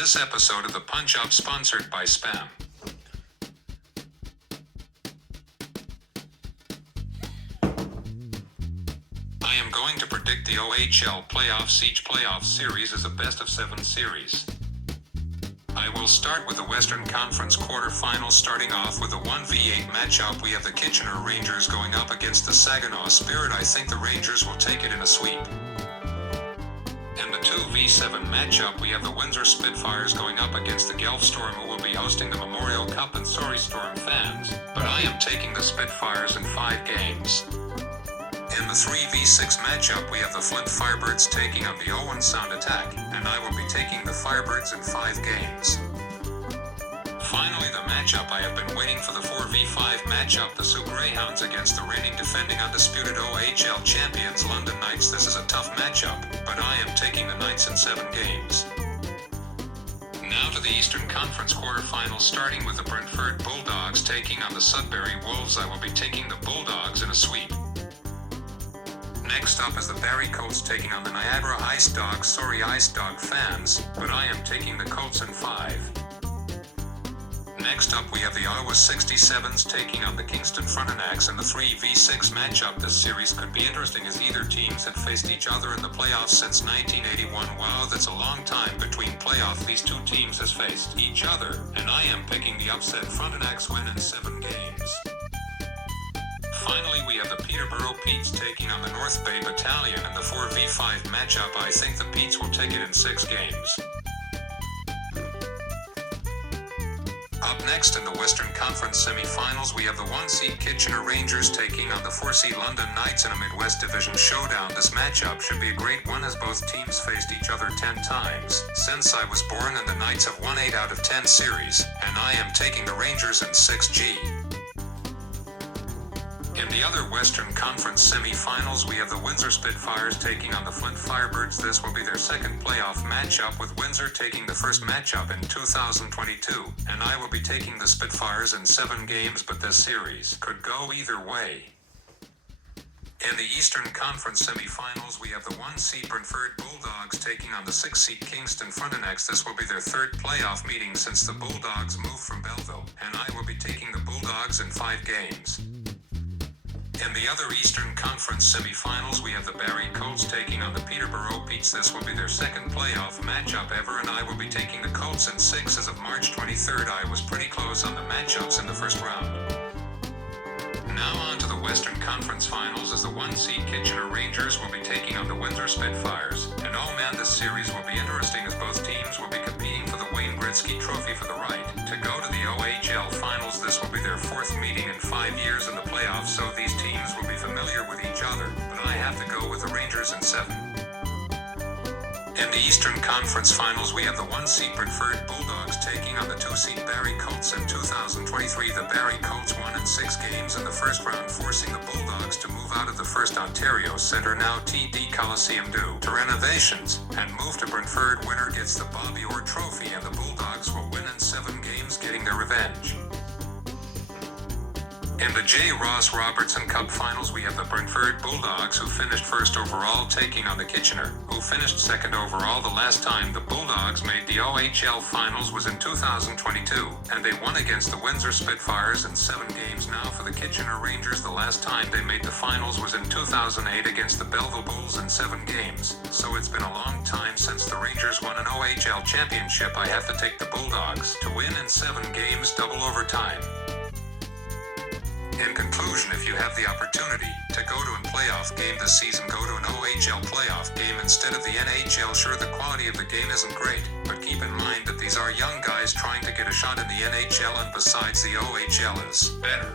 This episode of the Punch Up sponsored by Spam. I am going to predict the OHL playoffs. Each playoff series is a best-of-7 series. I will start with the Western Conference quarterfinals, starting off with a 1v8 matchup. We have the Kitchener Rangers going up against the Saginaw Spirit. I think the Rangers will take it in a sweep. In the 2v7 matchup, we have the Windsor Spitfires going up against the Guelph Storm, who will be hosting the Memorial Cup. And sorry, Storm fans, but I am taking the Spitfires in 5 games. In the 3v6 matchup, we have the Flint Firebirds taking on the Owen Sound Attack, and I will be taking the Firebirds in 5 games. Finally, the matchup I have been waiting for, the 4v5 matchup, the Sioux Greyhounds against the reigning defending undisputed OHL champions London Knights. This is a tough matchup, but I am taking the Knights in 7 games. Now to the Eastern Conference quarterfinals, starting with the Brentford Bulldogs taking on the Sudbury Wolves. I will be taking the Bulldogs in a sweep. Next up is the Barrie Colts taking on the Niagara Ice Dogs. Sorry, Ice Dog fans, but I am taking the Colts in 5. Next up, we have the Ottawa 67s taking on the Kingston Frontenacs in the 3v6 matchup. This series could be interesting, as either teams have faced each other in the playoffs since 1981. Wow, that's a long time between playoffs these two teams has faced each other, and I am picking the upset Frontenacs win in 7 games. Finally, we have the Peterborough Petes taking on the North Bay Battalion in the 4v5 matchup. I think the Petes will take it in 6 games. Up next in the Western Conference semifinals, we have the 1-seed Kitchener Rangers taking on the 4-seed London Knights in a Midwest Division showdown. This matchup should be a great one, as both teams faced each other 10 times since I was born, and the Knights have won 8 out of 10 series, and I am taking the Rangers in 6G. In the other Western Conference semifinals, we have the Windsor Spitfires taking on the Flint Firebirds. This will be their second playoff matchup, with Windsor taking the first matchup in 2022, and I will be taking the Spitfires in 7 games, but this series could go either way. In the Eastern Conference semifinals, we have the 1-seed Brentford Bulldogs taking on the 6-seed Kingston Frontenacs. This will be their third playoff meeting since the Bulldogs moved from Belleville, and I will be taking the Bulldogs in 5 games. In the other Eastern Conference semifinals, we have the Barrie Colts taking on the Peterborough Petes. This will be their second playoff matchup ever, and I will be taking the Colts in 6. As of March 23rd, I was pretty close on the matchups in the first round. Now on to the Western Conference finals, as the 1-seed Kitchener Rangers will be taking on the Windsor Spitfires. And oh man, this series will be interesting, as both teams will be competing for the Wayne Gretzky Trophy for the right to go to the OHL finals. This will be their 4th meeting in 5 years in the playoffs, so these teams will be familiar with each other, but I have to go with the Rangers in 7. In the Eastern Conference finals, we have the 1-seed Brentford Bulldogs taking on the 2-seed Barrie Colts. In 2023, the Barrie Colts won in 6 games in the first round, forcing the Bulldogs to move out of the First Ontario Centre, now TD Coliseum, due to renovations, and move to Brentford. Winner gets the Bobby Orr Trophy, and the Bulldogs will win in 7 games, getting their revenge. In the J. Ross Robertson Cup finals, we have the Brentford Bulldogs, who finished first overall, taking on the Kitchener, who finished second overall. The last time the Bulldogs made the OHL finals was in 2022, and they won against the Windsor Spitfires in 7 games. Now for the Kitchener Rangers, the last time they made the finals was in 2008 against the Belleville Bulls in 7 games. So it's been a long time since the Rangers won an OHL championship. I have to take the Bulldogs to win in 7 games, double overtime. In conclusion, if you have the opportunity to go to a playoff game this season, go to an OHL playoff game instead of the NHL. Sure, the quality of the game isn't great, but keep in mind that these are young guys trying to get a shot in the NHL, and besides, the OHL is better.